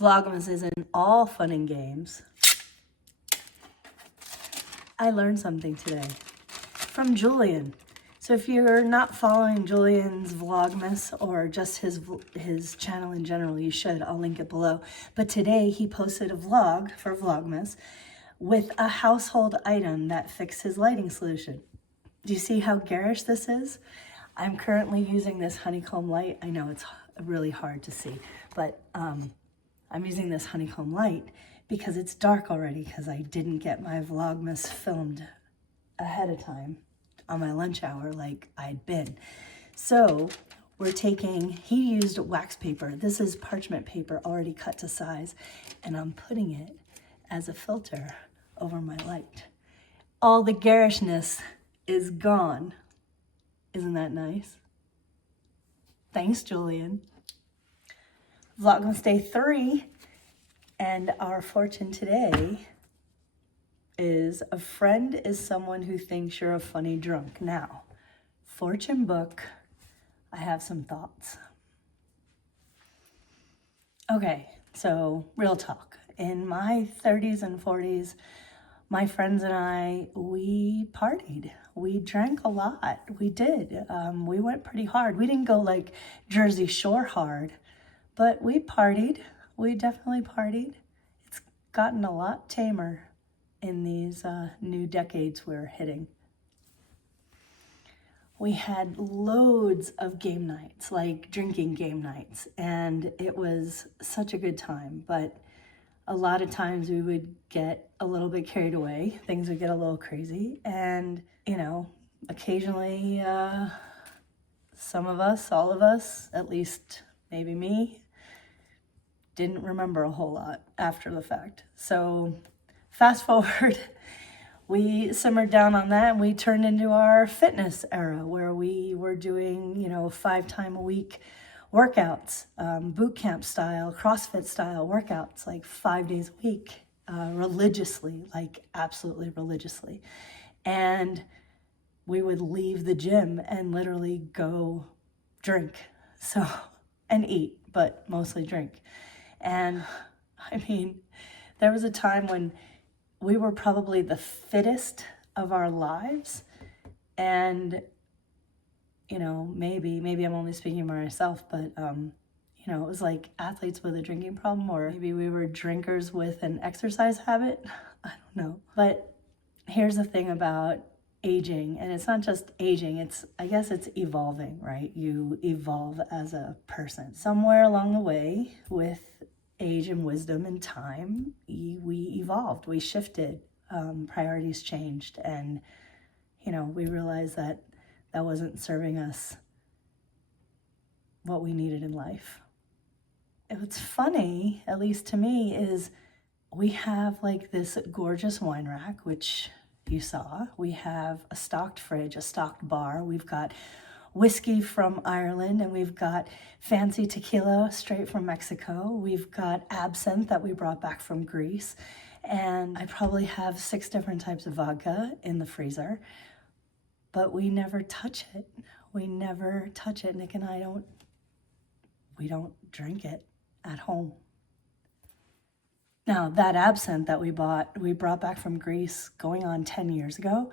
Vlogmas isn't all fun and games. I learned something today from Julian. So if you're not following Julian's Vlogmas or just his channel in general, you should. I'll link it below. But today he posted a vlog for Vlogmas with a household item that fixed his lighting solution. Do you see how garish this is? I'm currently using this honeycomb light. I know it's really hard to see, but I'm using this honeycomb light because it's dark already because I didn't get my Vlogmas filmed ahead of time on my lunch hour like I'd been. So he used wax paper. This is parchment paper already cut to size, and I'm putting it as a filter over my light. All the garishness is gone. Isn't that nice? Thanks, Julian. Vlogmas day 3, and our fortune today is a friend is someone who thinks you're a funny drunk. Now, fortune book, I have some thoughts. Okay, so real talk. In my 30s and 40s, my friends and I, we partied. We drank a lot. We did. We went pretty hard. We didn't go like Jersey Shore hard, but we partied. We definitely partied. It's gotten a lot tamer in these new decades we're hitting. We had loads of game nights, like drinking game nights, and it was such a good time, but a lot of times we would get a little bit carried away. Things would get a little crazy, and occasionally some of us, all of us, at least maybe me, didn't remember a whole lot after the fact. So fast forward, we simmered down on that and we turned into our fitness era where we were doing, 5-time-a-week workouts, boot camp style, CrossFit style workouts, like 5 days a week, religiously, like absolutely religiously. And we would leave the gym and literally go drink, and eat, but mostly drink. And I mean, there was a time when we were probably the fittest of our lives. And, maybe I'm only speaking for myself, but, it was like athletes with a drinking problem, or maybe we were drinkers with an exercise habit. I don't know. But here's the thing about aging, and it's not just aging, I guess it's evolving, right? You evolve as a person. Somewhere along the way, with age and wisdom and time, we evolved, we shifted, priorities changed, and we realized that wasn't serving us what we needed in life. What's funny, at least to me, is we have like this gorgeous wine rack, which you saw. We have a stocked fridge, a stocked bar. We've got whiskey from Ireland, and we've got fancy tequila straight from Mexico. We've got absinthe that we brought back from Greece. And I probably have 6 different types of vodka in the freezer, but we never touch it. We never touch it. Nick and I we don't drink it at home. Now, that absinthe that we brought back from Greece going on 10 years ago,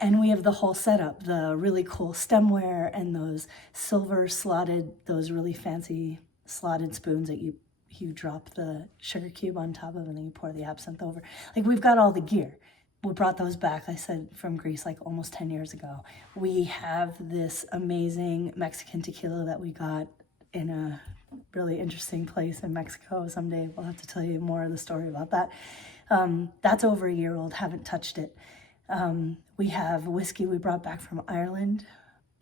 and we have the whole setup, the really cool stemware and those silver slotted, those really fancy slotted spoons that you drop the sugar cube on top of and then you pour the absinthe over. Like, we've got all the gear. We brought those back, I said, from Greece like almost 10 years ago. We have this amazing Mexican tequila that we got in a really interesting place in Mexico. Someday we'll have to tell you more of the story about that. That's over a year old, haven't touched it. We have whiskey we brought back from Ireland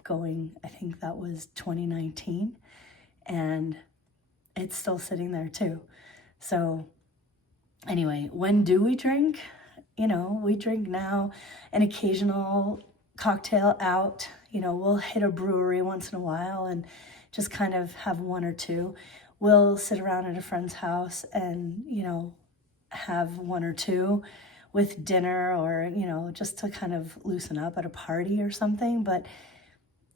I think that was 2019, and it's still sitting there too. So anyway, when do we drink? We drink now, an occasional cocktail out. We'll hit a brewery once in a while and just kind of have 1 or 2. We'll sit around at a friend's house and, have 1 or 2 with dinner, or, just to kind of loosen up at a party or something. But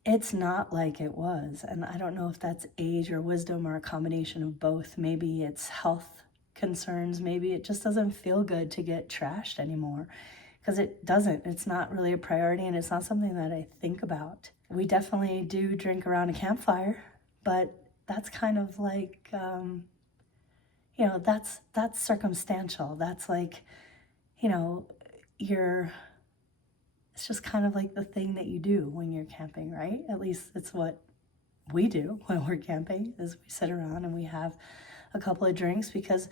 it's not like it was. And I don't know if that's age or wisdom or a combination of both. Maybe it's health concerns. Maybe it just doesn't feel good to get trashed anymore, because it doesn't. It's not really a priority, and it's not something that I think about. We definitely do drink around a campfire, but that's kind of like, you know, that's circumstantial. That's like, you know, it's just kind of like the thing that you do when you're camping, right? At least it's what we do when we're camping, is we sit around and we have a couple of drinks because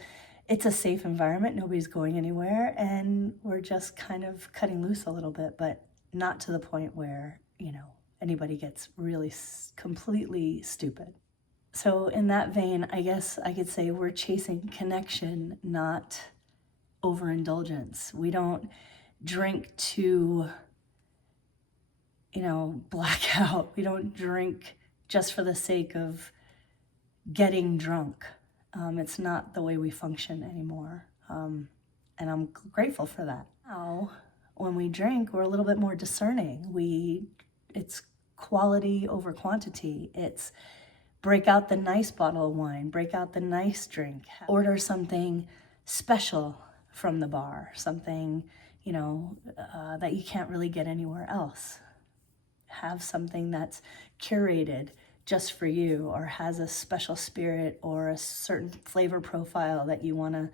it's a safe environment. Nobody's going anywhere, and we're just kind of cutting loose a little bit, but not to the point where, you know, anybody gets really completely stupid. So in that vein, I guess I could say we're chasing connection, not overindulgence. We don't drink to, you know, blackout. We don't drink just for the sake of getting drunk. It's not the way we function anymore. And I'm grateful for that. Now, when we drink, we're a little bit more discerning. It's quality over quantity. It's break out the nice bottle of wine, break out the nice drink, order something special from the bar, something, you know, that you can't really get anywhere else. Have something that's curated just for you, or has a special spirit or a certain flavor profile that you want to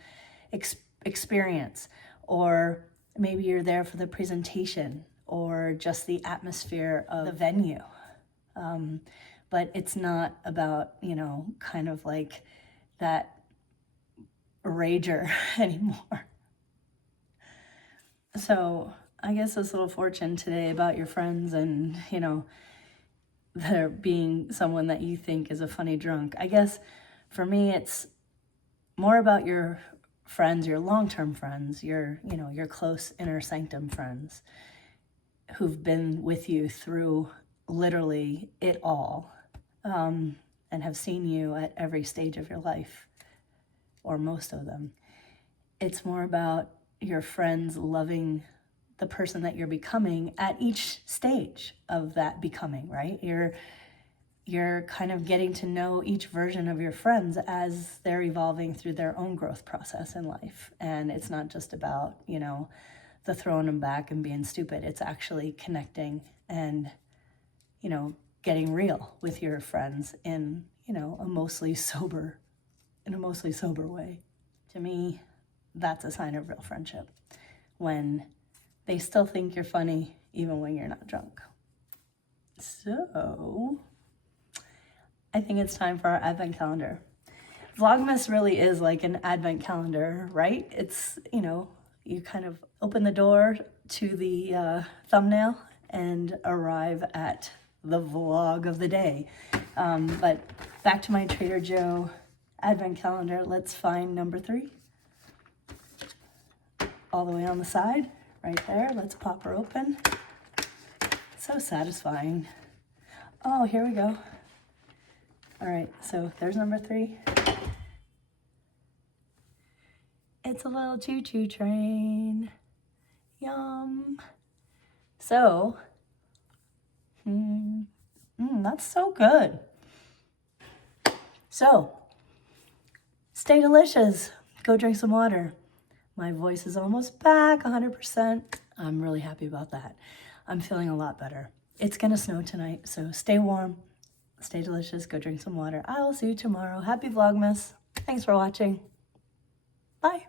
experience, or maybe you're there for the presentation or just the atmosphere of the venue. But it's not about, you know, kind of like that rager anymore. So I guess this little fortune today about your friends and, you know, there being someone that you think is a funny drunk. I guess for me, it's more about your friends, your long-term friends, your close inner sanctum friends who've been with you through literally it all, and have seen you at every stage of your life, or most of them. It's more about your friends loving the person that you're becoming at each stage of that becoming, right? You're kind of getting to know each version of your friends as they're evolving through their own growth process in life. And it's not just about, you know, the throwing them back and being stupid. It's actually connecting and, you know, getting real with your friends in, you know, a mostly sober way. To me, that's a sign of real friendship, when they still think you're funny even when you're not drunk. So I think it's time for our advent calendar. Vlogmas really is like an advent calendar, right? It's, you know, you kind of open the door to the thumbnail and arrive at the vlog of the day. But back to my Trader Joe advent calendar. Let's find number 3. All the way on the side, right there. Let's pop her open. So satisfying. Oh, here we go. All right, so there's number 3. It's a little choo-choo train. Yum. So, that's so good. So, stay delicious. Go drink some water. My voice is almost back 100%. I'm really happy about that. I'm feeling a lot better. It's gonna snow tonight, so stay warm, stay delicious, go drink some water. I will see you tomorrow. Happy Vlogmas. Thanks for watching. Bye.